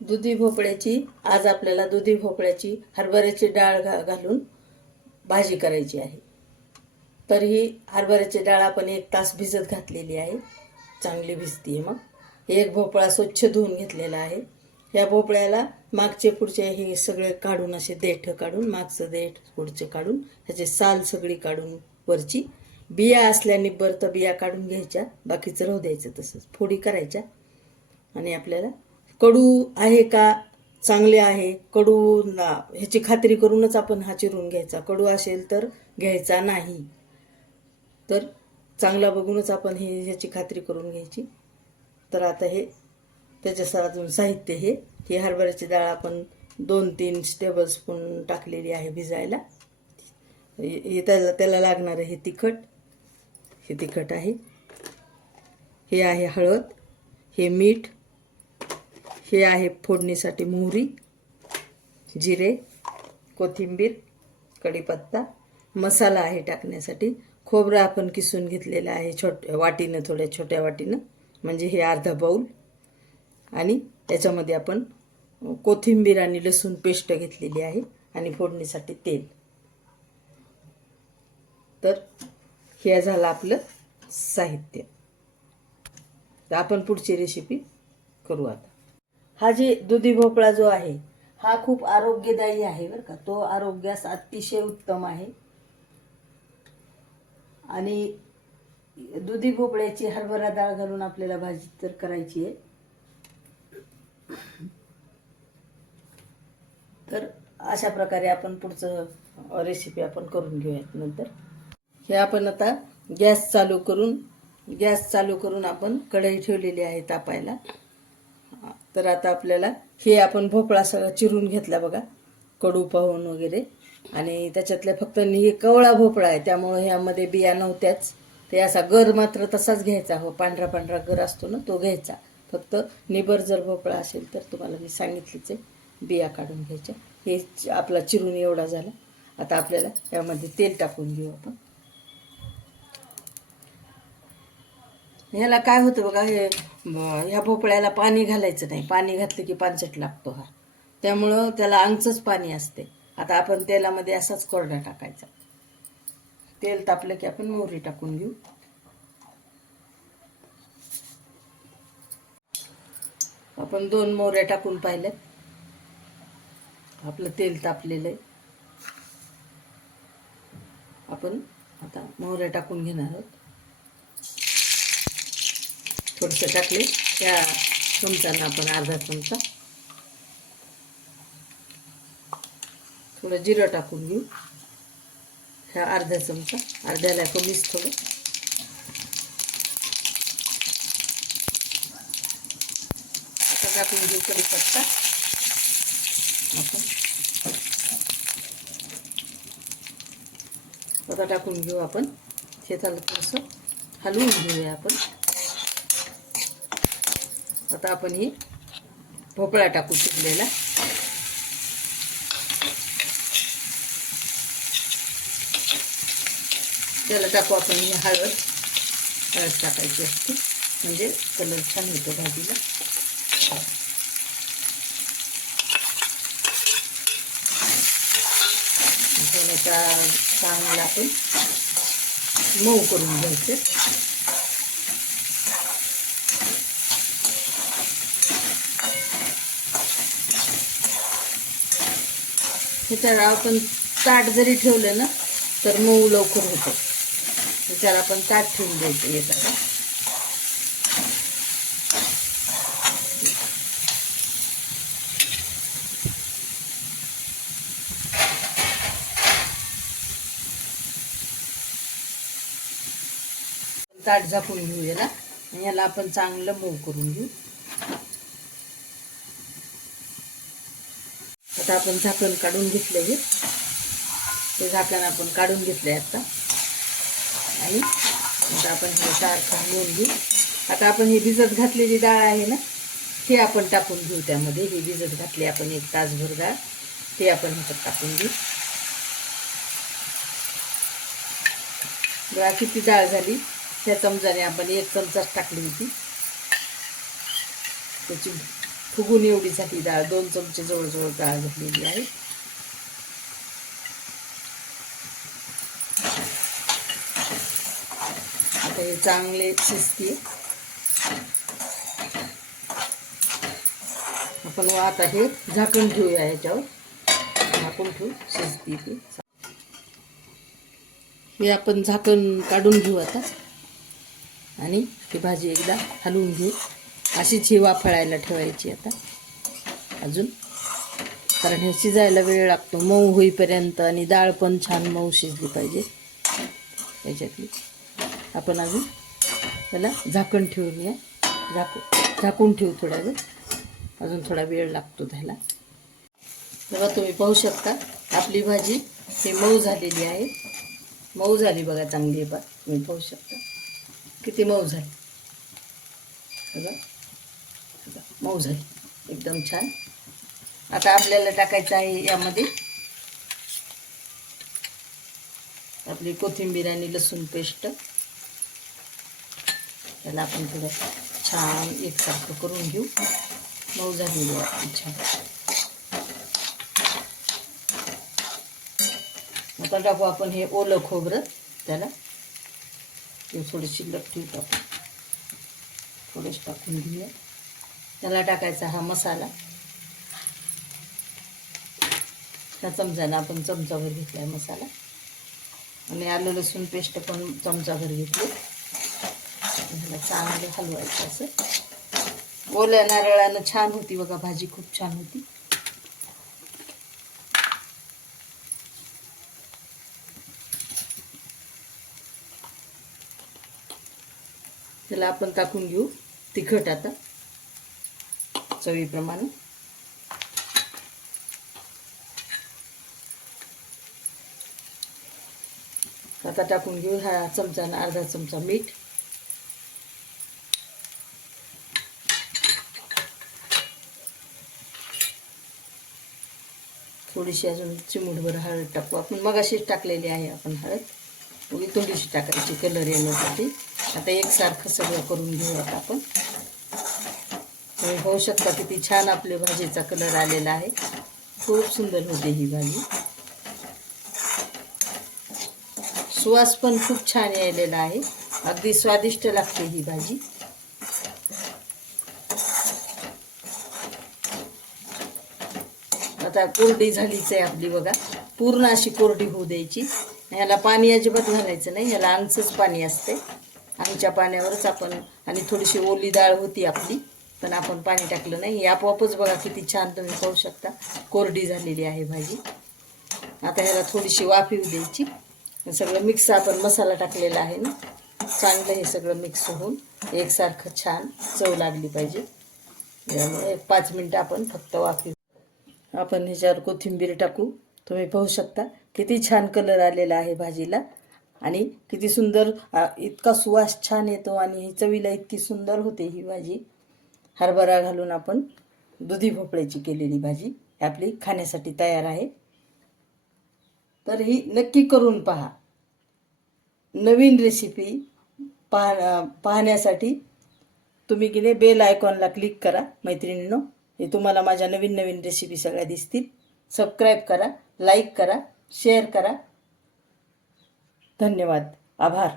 दुधी भोपळ्याची आज आपल्याला दुधी भोपळ्याची हरभऱ्याची डाळ घा घालून भाजी करायची आहे. तर ही हरभऱ्याची डाळ आपण एक तास भिजत घातलेली आहे. चांगली भिजती आहे मग एक भोपळा स्वच्छ धुवून घेतलेला आहे. या भोपळ्याला मागचे पुढचे हे सगळे काढून असे देठ काढून मागचं देठ पुढचे काढून ह्याचे साल सगळी काढून वरची बिया असल्याने बरं तर बिया काढून घ्यायच्या बाकीचं राहू द्यायचं तसंच. फोडी करायच्या आणि आपल्याला कडू आहे का चांगले आहे? कडू ना ह्याची खात्री करूनच आपण हा चिरून घ्यायचा. कडू असेल तर घ्यायचा नाही. तर चांगला बघूनच आपण हे ह्याची खात्री करून घ्यायची. तर आता हे त्याच्या अजून साहित्य हे ही हरभऱ्याची डाळ आपण दोन तीन टेबल स्पून टाकलेली आहे भिजायला. हे हे त्याला त्याला लागणारं हे तिखट. हे तिखट आहे. हे आहे हळद. हे मीठ. हे आहे फोडणीसाठी मोहरी जिरे कोथिंबीर कढीपत्ता. मसाला आहे टाकण्यासाठी. खोबरं आपण किसून घेतलेलं आहे छोट वाटीनं थोड्या छोट्या वाटीनं. म्हणजे हे अर्धा बाऊल आणि त्याच्यामध्ये आपण कोथिंबीर आणि लसूण पेस्ट घेतलेली आहे आणि फोडणीसाठी तेल. तर हे झालं आपलं साहित्य. तर आपण पुढची रेसिपी करू आता. हा जे दुधी भोपळा जो आहे हा खूप आरोग्यदायी आहे बरं का. तो आरोग्यास अतिशय उत्तम आहे. आणि दुधी भोपळ्याची हरभरा डाळ घालून आपल्याला भाजी तर करायची आहे. तर अशा प्रकारे आपण पुढचं रेसिपी आपण करून घेऊयात नंतर. हे आपण आता गॅस चालू करून गॅस चालू करून आपण कढई ठेवलेली आहे तापायला. तर आता आपल्याला हे आपण भोपळा सगळा चिरून घेतला बघा. कडू पाहून वगैरे. आणि त्याच्यातल्या फक्त हे कवळा भोपळा आहे. त्यामुळे ह्यामध्ये बिया नव्हत्याच. ते असा गर मात्र तसाच घ्यायचा. हो पांढरा पांढरा गर असतो ना तो घ्यायचा. फक्त निबर जर भोपळा असेल तर तुम्हाला मी सांगितलीच आहे. बिया काढून घ्यायच्या. हे आपला चिरून एवढा झाला. आता आपल्याला यामध्ये तेल टाकून घेऊ आपण. ह्याला काय होतं बघा हे ह्या भोपळ्याला पाणी घालायचं नाही. पाणी घातलं की पानसट लागतो हा. त्यामुळं त्याला अंगचंच पाणी असते. आता आपण तेलामध्ये असाच कोरडा टाकायचा. तेल तापलं की आपण मोहरी टाकून घेऊ. आपण दोन मोहऱ्या टाकून पाहिल्यात. आपलं तेल तापलेलं आहे. आपण आता मोहऱ्या टाकून घेणार आहोत. थोडंसं टाकले. त्या चमचांना आपण अर्धा चमचा. थोडं जिरं टाकून घेऊ. ह्या अर्धा चमचा. अर्ध्याला कमीच थोडं. आता टाकून घेऊ कढीपत्ता. आपण. आता टाकून घेऊ आपण. शेताला थोडंसं हलवून घेऊया आपण. आता आपण ही भोपळा टाकू शिकलेला त्याला टाकू आपण ही हळद. हळद टाकायची असते. म्हणजे कलर छान येतो भाजीला. त्याला चांगला आपण मऊ करून घ्यायचं. त्याच्यावर आपण ताट जरी ठेवलं ना तर मऊ लवकर होतं. त्याच्यावर आपण ताट ठेवून द्यायचं येताना ताट झाकून घेऊया ना आणि याला आपण चांगलं मऊ करून घेऊ. आता आपण झाकण काढून घेतलं हे. ते झाकण आपण काढून घेतलंय आता. आणि आता आपण हे सारखं घेऊन घेऊ. आता आपण ही भिजत घातलेली डाळ आहे ना हे आपण टाकून घेऊ त्यामध्ये. ही भिजत घातली आपण एक तासभर डाळ. ते आपण ह्याच्यात टाकून घेऊ. बघा किती डाळ झाली. त्या चमचाने आपण एक चमचाच टाकली होती. त्याची फुगून एवढीसाठी डाळ दोन चमचे जवळजवळ डाळ घातलेली आहे. आता हे चांगले शिजते आपण आता हे झाकण ठेवूया याच्यावर झाकून ठेवू शिजते ती. हे आपण झाकण काढून घेऊ आता. आणि ही भाजी एकदा हलवून घेऊ. अशीच ही वाफळायला ठेवायची आता. अजून. कारण हे शिजायला वेळ लागतो. मऊ होईपर्यंत आणि डाळ पण छान मऊ शिजली पाहिजे. याच्यातली. आपण अजून त्याला झाकण ठेवूया. झाकू झाकून ठेवू थोडा वेळ. अजून थोडा वेळ लागतो त्याला. बघा तुम्ही पाहू शकता आपली भाजी ही मऊ झालेली आहे. मऊ झाली बघा चांगली. बा तुम्ही पाहू शकता. किती मऊ झाली. बघा, मऊ झाली एकदम छान. आता आपल्याला टाकायचं आहे यामध्ये. आपली कोथिंबीर आणि लसूण पेस्ट. त्याला आपण थोडं छान एकसारखं करून घेऊ. मऊ झालेली आहे. आपली छान. आता टाकू आपण हे ओलं खोबरं. त्याला ते थोडी शिल्लक ठेवतो आपण थोडंच टाकून घेऊया. त्याला टाकायचा हा मसाला. त्या चमच्यानं आपण चमचाभर घेतला आहे मसाला. आणि आलं लसूण पेस्ट पण चमचाभर घेतली. ह्याला चांगलं हलवायचं असं. ओल्या नारळानं छान होती बघा भाजी खूप छान होती. त्याला आपण टाकून घेऊ तिखट आता. चवीप्रमाणे. आता टाकून घेऊ हा चमचानं अर्धा चमचा मीठ. थोडीशी अजून चिमूटभर हळद टाकू. आपण मगाशीच टाकलेली आहे आपण हळद. उगी थोडीशी टाकायची कलर येण्यासाठी. आता एकसारखं सगळं करून घेऊ आता आपण. पाहू शकता किती छान आपल्या भाजीचा कलर आलेला आहे. खूप सुंदर होते ही भाजी. सुवास पण खूप छान यायलेला आहे. अगदी स्वादिष्ट लागते ही भाजी. आता कोरडी झालीच आहे आपली बघा. पूर्ण अशी कोरडी होऊ द्यायची. ह्याला पाणी अजिबात घालायचं नाही. ह्याला आमचंच पाणी असते. आमच्या पाण्यावरच आपण आणि थोडीशी ओली डाळ होती आपली. पण आपण पाणी टाकलं नाही. आपोआपच बघा किती छान तुम्ही पाहू शकता. कोरडी झालेली आहे भाजी. आता ह्याला थोडीशी वाफ येऊ द्यायची सगळं मिक्स आपण मसाला टाकलेला आहे ना. चांगलं हे सगळं मिक्स होऊन एकसारखं छान चव लागली पाहिजे. त्यामुळे एक पाच मिनटं आपण फक्त वाफी आपण ह्याच्यावर कोथिंबीर टाकू. तुम्ही पाहू शकता किती छान कलर आलेला आहे भाजीला. आणि किती सुंदर इतका सुवास छान येतो आणि ही चवीला इतकी सुंदर होते ही भाजी. हरभरा घालून आपण दुधी भोपळ्याची केलेली भाजी आपली खाण्यासाठी तयार आहे. तर ही नक्की करून पहा. नवीन रेसिपी पाह पाहण्यासाठी तुम्ही की नाही बेल आयकॉनला क्लिक करा मैत्रिणींनो. हे तुम्हाला माझ्या नवीन नवीन रेसिपी सगळ्या दिसतील. सबस्क्राईब करा लाईक करा शेअर करा. धन्यवाद. आभार.